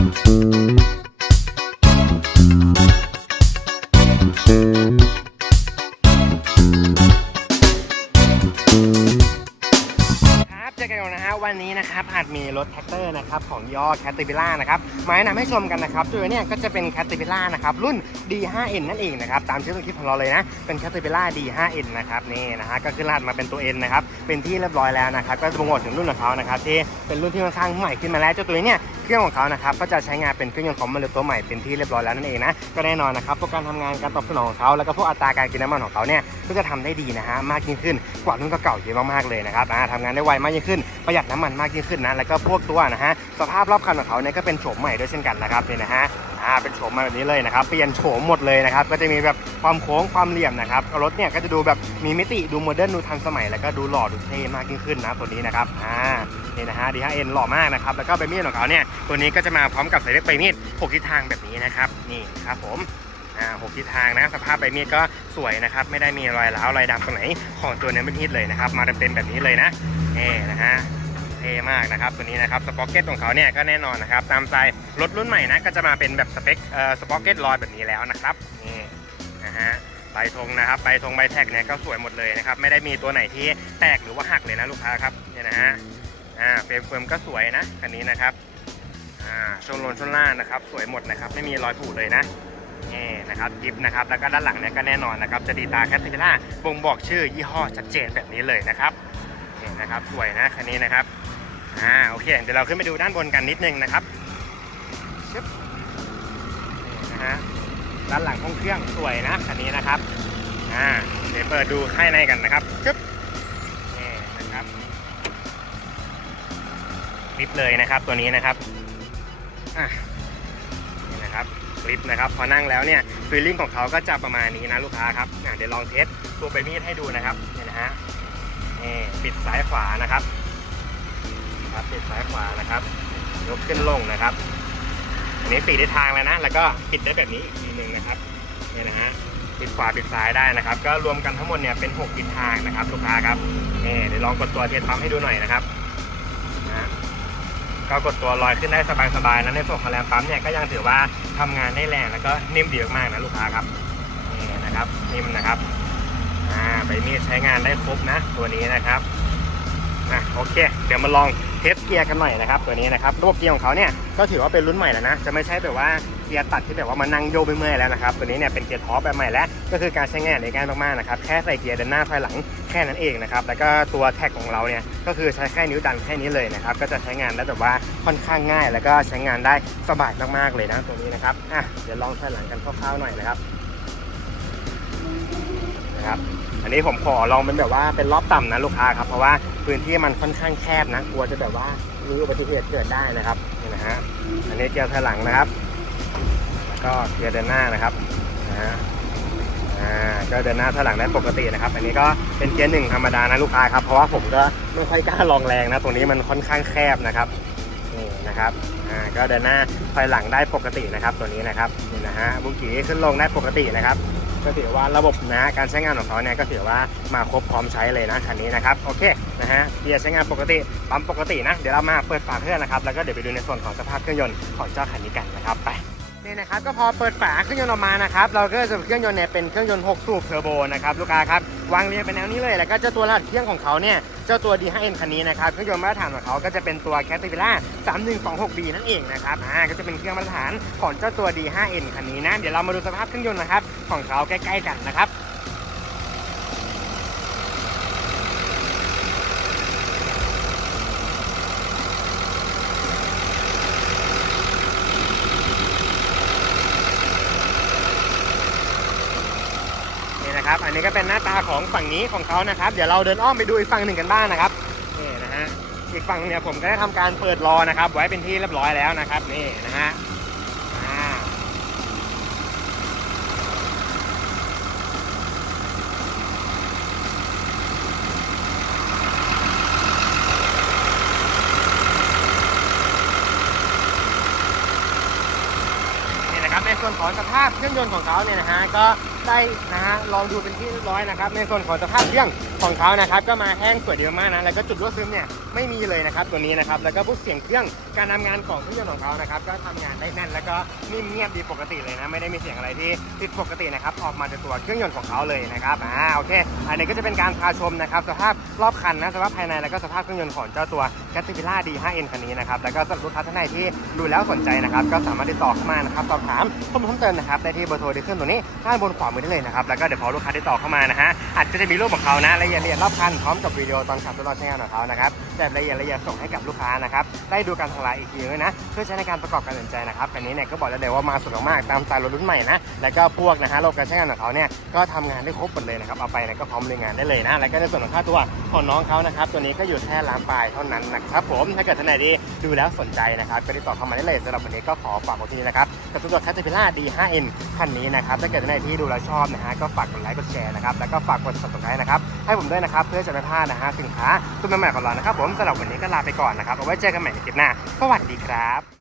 ครับเจอกันอีกแล้วนะฮะวันนี้นะครับอาจมีรถแท็กเตอร์นะครับของย่อแคตติพิล่านะครับมาแนะนำให้ชมกันนะครับตัวเนี่ยก็จะเป็นแคตติพิล่านะครับรุ่น D5N นั่นเองนะครับตามชื่อต้นคลิปของเราเลยนะ เป็นแคตติพิล่า D5N นะครับนี่นะฮะก็ขึ้นรหัสมาเป็นตัว N นะครับเป็นที่เรียบร้อยแล้วนะครับก็จะบ่งบอกถึงรุ่นของเขานะครับที่เป็นรุ่นที่ค่อนข้างใหม่ขึ้นมาแล้วเจ้าตัวนี้เนี่ย เครื่องของเขานะครับก็จะใช้งานเป็นเครื่องยนต์ของมาเรลตัวใหม่เป็นที่เรียบร้อยแล้วนั่นเองนะก็แน่นอนนะครับพวกการทำงานการตอบสนองของเขาแล้วก็พวกอัตราการกินน้ำมันของเขาเนี่ยก็จะทำได้ดีนะฮะมากยิ่งขึ้นกว่ารุ่นเก่าๆเยอะมากๆเลยนะครับทำงานได้ไวมากยิ่งขึ้นประหยัดน้ำมันมากยิ่งขึ้นนะแล้วก็พวกตัวนะฮะสภาพรอบคันของเขาเนี่ยก็เป็นโฉมใหม่ด้วยเช่นกันนะครับนี่นะฮะอ่าเป็นโฉมมาแบบนี้เลยนะครับเปลี่ยนโฉมหมดเลยนะครับก็จะมีแบบความโค้งความเหลี่ยมนะครับรถเนี่ยก็จะดูแบบมีมิติดูโมเดิร์นดูทันสมัยแล้วก็ดูหล่อดูเท่มากยิ่งขึ้นนะตัวนี้นะครับอ่า นี่นะฮะ D5N หล่อมากนะครับ แล้วก็ใบมีดของเขาเนี่ยตัวนี้ก็จะมาพร้อมกับสายเล็กใบมีด6ทิศทางแบบนี้นะครับนี่ครับผมอ่าหกทิศทางนะสภาพใบมีดก็สวยนะครับ ไม่ได้มีรอยร้าวรอยดำตรงไหนของตัวเนื้อเป็นฮิตเลยนะครับ มาเต็มๆแบบนี้เลยนะนี่นะฮะเท่มากนะครับตัวนี้นะครับสป็อกเก็ตของเขาเนี่ยก็แน่นอนนะครับตามสไตล์รถรุ่นใหม่นะก็จะมาเป็นแบบสเปคเอ่อสป็อกเก็ตลอยแบบนี้แล้วนะครับนี่นะฮะใบธงนะครับใบธงใบแท็กเนี่ยก็สวยหมดเลยนะครับไม่ได้มีตัวไหนที่แตกหรือว่าหักเลยนะลูกค้าครับเนี่ยนะฮะ อ่าเฟรมเฟิร์มก็สวยนะคันนี้นะครับอ่าช่วงลนช่วงล่างนะครับสวยหมดนะครับไม่มีรอยผุเลยนะนี่นะครับกิฟนะครับแล้วก็ด้านหลังเนี่ยก็แน่นอนนะครับจะดีตาแคทเทอร์บ่งบอกชื่อยี่ห้อชัดเจนแบบนี้เลยนะครับนี่นะครับสวยนะคันนี้นะครับอ่าโอเคเดี๋ยวเราขึ้นไปดูด้านบนกันนิดนึงนะครับชึบนี่นะฮะด้านหลังห้องเครื่องสวยนะคันนี้นะครับอ่าเดี๋ยวเปิดดูข้างในกันนะครับชึบ ลิปเลยนะครับ ตัวนี้นะครับอะนี่นะครับคลิปนะครับพอนั่งแล้วเนี่ยฟีลลิ่งของเขาก็จะประมาณนี้นะลูกค้าครับเดี๋ยวลองเทสตัวใบมีดให้ดูนะครับนี่นะฮะนี่ปิดซ้ายขวานะครับครับปิดซ้ายขวานะครับยกขึ้นลงนะครับ อันนี้สี่ทิศทางแล้วนะ แล้วก็ปิดได้แบบนี้อีกทีหนึ่งนะครับนี่นะฮะปิดขวาปิดซ้ายได้นะครับ ก็รวมกันทั้งหมดเนี่ยเป็น 6 ทิศทางนะครับ ลูกค้าครับนี่เดี๋ยวลองกดตัวเทียนปั๊มให้ดูหน่อยนะครับ ก็กดตัวลอยขึ้นได้สบายๆนะในส่วนของแรงปั๊มเนี่ยก็ยังถือว่าทำงานได้แรงแล้วก็นิ่มดีมากๆนะลูกค้าครับนี่นะครับนิ่มนะครับอ่าใบมีดใช้งานได้ครบนะตัวนี้นะครับ อะโอเค เดี๋ยวมาลองเทสเกียร์กันหน่อยนะครับตัวนี้นะครับระบบเกียร์ของเขาเนี่ยก็ถือว่าเป็นรุ่นใหม่แล้วนะจะไม่ใช่แบบว่าเกียร์ตัดที่แบบว่ามานั่งโยกไปเมื่อยแล้วนะครับตัวนี้เนี่ยเป็นเกียร์ท็อปแบบใหม่แล้วก็คือการใช้งานในง่ายมากๆนะครับแค่ใส่เกียร์เดินหน้าถอยหลังแค่นั้นเองนะครับแล้วก็ตัวแท็กของเราเนี่ยก็คือใช้แค่นิ้วดันแค่นี้เลยนะครับก็จะใช้งานได้แบบว่าค่อนข้างง่าย แล้วก็ใช้งานได้สบายมากๆเลยนะตัวนี้นะครับอะเดี๋ยวลองถอยหลังกันคร่าวๆหน่อยนะครับนะครับ อันนี้ผมขอลองเป็นแบบว่าเป็นรอบต่ำนะลูกค้าครับ เพราะว่าพื้นที่มันค่อนข้างแคบนะกลัวจะแบบว่ามีอุบัติเหตุเกิดได้นะครับนี่นะฮะอันนี้เกียร์ถอยหลังนะครับ แล้วก็เกียร์เดินหน้านะครับนะฮะอ่าก็เดินหน้าถอยหลังได้ปกตินะครับ อันนี้ก็เป็นเกียร์หนึ่งธรรมดานะลูกค้าครับ เพราะว่าผมก็ไม่ค่อยกล้าลองแรงนะ ตรงนี้มันค่อนข้างแคบนะครับนี่นะครับอ่าก็เดินหน้าถอยหลังได้ปกตินะครับ ตัวนี้นะครับนี่นะฮะบุกี้ขึ้นลงได้ปกตินะครับ ก็ถือว่าระบบนะการใช้งานของเขาเนี่ยก็ถือว่ามาครบพร้อมใช้เลยนะคันนี้นะครับโอเคนะฮะเกียร์ใช้งานปกติปั๊มปกตินะเดี๋ยวเรามาเปิดฝาเครื่องนะครับแล้วก็เดี๋ยวไปดูในส่วนของสภาพเครื่องยนต์ของเจ้าคันนี้กันนะครับไปนี่นะครับก็พอเปิดฝาเครื่องยนต์ออกมานะครับเราก็จะเครื่องยนต์เนี่ยเป็นเครื่องยนต์6สูบเทอร์โบนะครับลูกค้าครับวางเรียงเป็นแนวนี้เลย แล้วก็เจ้าตัวรหัสเครื่องของเขาเนี่ยเจ้าตัว D5N คันนี้นะครับเครื่องยนต์มาตรฐานของเขาก็จะเป็นตัว Caterpillar 3126B นั่นเองนะครับอ่าก็จะเป็นเครื่องมาตรฐานของเจ้าตัว D5N คันนี้นะเดี๋ยวเรามาดูสภาพเครื่องยนต์นะครับ ของเขาใกล้ ๆ กันนะครับนี่นะครับ อันนี้ก็เป็นหน้าตาของฝั่งนี้ของเขานะครับ เดี๋ยวเราเดินอ้อมไปดูอีกฝั่งหนึ่งกันบ้างนะครับนี่นะฮะอีกฝั่งเนี่ยผมก็ได้ทำการเปิดรอนะครับ ไว้เป็นที่เรียบร้อยแล้วนะครับนี่นะฮะอ่านี่นะครับ ในส่วนของสภาพเครื่องยนต์ของเขาเนี่ยนะฮะก็ ได้นะฮะลองดูเป็นที่เรียบร้อยนะครับในส่วนของสภาพเครื่องของเขานะครับก็มาแห้งสวยดีมากนะแล้วก็จุดรั่วซึมเนี่ยไม่มีเลยนะครับตัวนี้นะครับแล้วก็พวกเสียงเครื่องการทำงานของเครื่องยนต์ของเขานะครับก็ทำงานได้แน่นแล้วก็นิ่มเงียบดีปกติเลยนะไม่ได้มีเสียงอะไรที่ผิดปกตินะครับออกมาจากตัวเครื่องยนต์ของเขาเลยนะครับอ่าโอเค อันนี้ก็จะเป็นการพาชมนะครับสภาพรอบคันนะสภาพภายในแล้วก็สภาพเครื่องยนต์ของเจ้าตัว c a t e r p i l l a r D5N คันนี้นะครับแล้วก็สำหรับลูกค้าท่านใดที่ดูแล้วสนใจนะครับก็สามารถติดต่อเข้ามานะครับสอบถามข้อมูลเพิ่มเติมนะครับได้ที่เบอร์โทรที่ขึ้นตรงนี้ด้านบนขวามือได้เลยนะครับ แล้วก็เดี๋ยวพอลูกค้าติดต่อเข้ามานะฮะอาจจะมีรูปของเขานะรายละเอียดรอบคันพร้อมกับวิดีโอตอนขับทดลองใช้งานของเขานะครับแบบละเอียดละเอียดส่งให้กับลูกค้านะครับได้ดูการทางไลน์อีกทีนึงนะเพื่อใช้ในการประกอบการตัดสินใจนะครับคันนี้เนี่ยก็บอกได้เลยว่ามาสุดมากตามสไตล์รถรุ่นใหม่นะแล้วก็พวกนะฮะระบบการใช้งานของเขาเนี่ยก็ทำงานได้ครบหมดเลยนะครับเอาไปเนี่ยก็พร้อมเลยงานได้เลยนะแล้วก็ในส่วนของค่าตัวของน้องเขานะครับตัวนี้ก็อยู่แค่ล้านปลายเท่านั้นนะครับผมถ้าเกิดท่านไหนที่ดูแล้วสนใจนะครับก็ติดต่อเข้ามาได้เลยสำหรับวันนี้ก็ขอฝากไว้ที่นี่นะครับ กับตัว Caterpillar D5N คันนี้นะครับ ถ้าเกิดท่านที่ดูแล้วชอบนะฮะ ก็ฝากกดไลค์ กดแชร์นะครับ แล้วก็ฝากกด subscribe นะครับ ให้ผมด้วยนะครับ เพื่อจะไม่พลาดนะฮะสินค้าตัวใหม่ๆของเรานะครับ ผมสำหรับวันนี้ก็ลาไปก่อนนะครับ เอาไว้เจอกันใหม่ในคลิปหน้า สวัสดีครับ